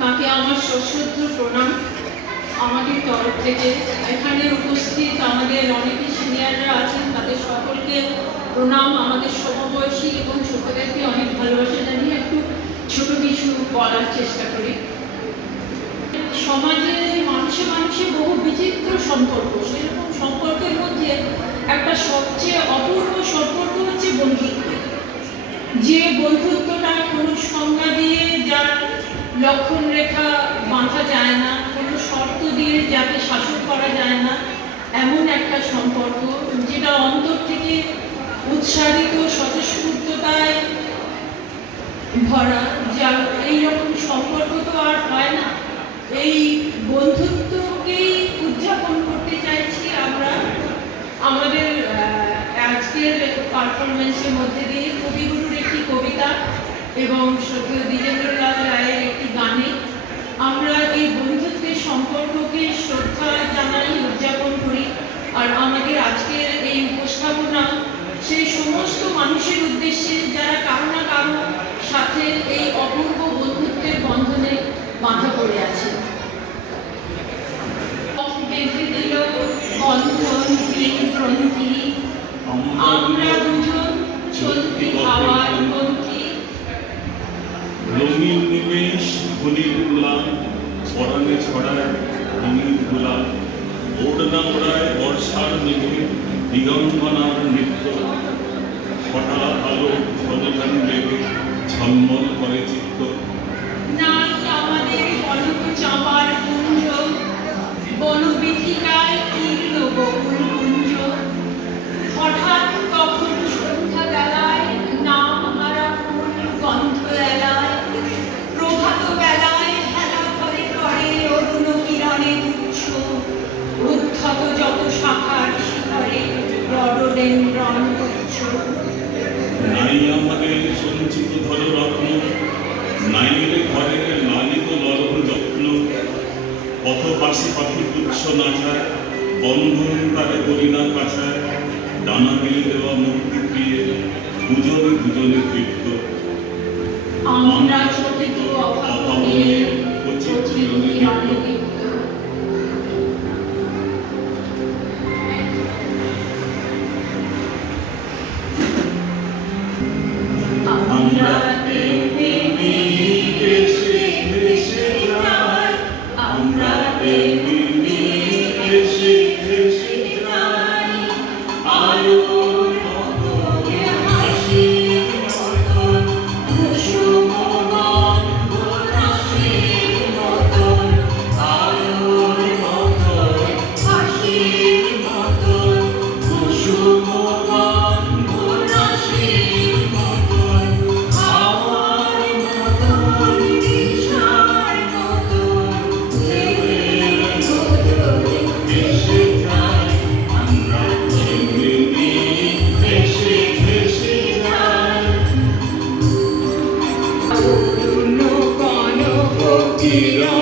তাকে আমার সশ্রদ্ধ প্রণাম আমাদের তরফ থেকে। এখানে উপস্থিত আমাদের অনেকে সিনিয়ররা আছেন, তাদের সকলকে প্রণাম। আমাদের সমবয়সী এবং ছোটদেরকে অনেক ভালোবাসা জানিয়ে একটু ছোট কিছু বলার চেষ্টা করি। সমাজে মানুষে মানুষে বহু বিচিত্র সম্পর্ক, সেরকম সম্পর্কের মধ্যে একটা সবচেয়ে অপূর্ব সম্পর্ক হচ্ছে বন্ধুত্ব। যে বন্ধুত্বটা কোনো সংজ্ঞা দিয়ে যার লক্ষণ রেখা বাঁধা যায় না, কোনো শর্ত দিয়ে যাকে শাসন করা যায় না, এমন একটা সম্পর্ক যেটা অন্তর থেকে উৎসাহিত স্বতঃস্ফূর্ততায় ভরা। যা এইরকম সম্পর্ক তো আর হয় না। এই বন্ধুত্বকেই উদযাপন করতে চাইছি আমরা আমাদের আজকের পারফরমেন্সের মধ্যে দিয়ে। কবিগুরুর একটি কবিতা এবং শ্রদ্ধেয় দ্বিজেন্দ্রলাল রায়ের একটি গানে আমরা এই বন্ধুত্বের সম্পর্ককে শ্রদ্ধা জানাই, উদযাপন করি। আর আমাদের আজকের এই উপস্থাপনা সেই সমস্ত মানুষের উদ্দেশ্যে যারা কারো না কারো সাথে এই অপূর্ব বন্ধুত্বের বন্ধনে বাঁধা পড়ে আছে। বেঁধে দিল বন্ধন গ্রন্থি, আমরা দুজন চলতি হাওয়ার পন্থী। রঙিন নিমেষ ফুলের গোলাপ, পরাণে ছড়ায় রঙিন গোলাপ, ওড়না ওড়ায় বর্ষার মেঘে দিগঙ্গনার নৃত্য। হঠাৎ আলো ঝলঝল লেগে ঝলমল করে চিত্ত। নাই আমাদের বনত চাঁপার কুঞ্জ, বনবীথিকায় তীর্ণ বকুল কুঞ্জ। হঠাৎ কখন সন্ধ্যা বেলায় নাম হারা ফুল গন্ধ এলায়। প্রভাত বেলায় হেলা ঘরে করে অরুণ কিরণে তুচ্ছ, উদ্ধত যত শাখার শিখরে রডোডেনড্রন গুচ্ছ। নাই আমাদের সঞ্চিত ধর রত্ন, নাই রে ঘরের লালিত ললন যত্ন। পথ পাশে পাখি তুচ্ছ নাচায়, বন্ধন তারে করিনা কাছায়। ডানা মেলে দেওয়া মূর্তি প্রিয়ে দুজনে দুজনে তৃপ্ত। আমরা চকিত অভাবনে পচিত চিরনে লিপ্ত। আমরা এমনি ভেসে ভেসে যাই, আমরা এমনি ভেসে ভেসে যাই। আলোর মতো হাসির মতো কুসুমমান হাসির মতো। আলোর মতো হাসির মতো কুসুমমান হাসির মতো। আমার মতো দিশার মতো ঢেউয়ের মতো ভেসে যাই, আমরা এমনি ভেসে ভেসে যাই। অরুণ কনক কিরণ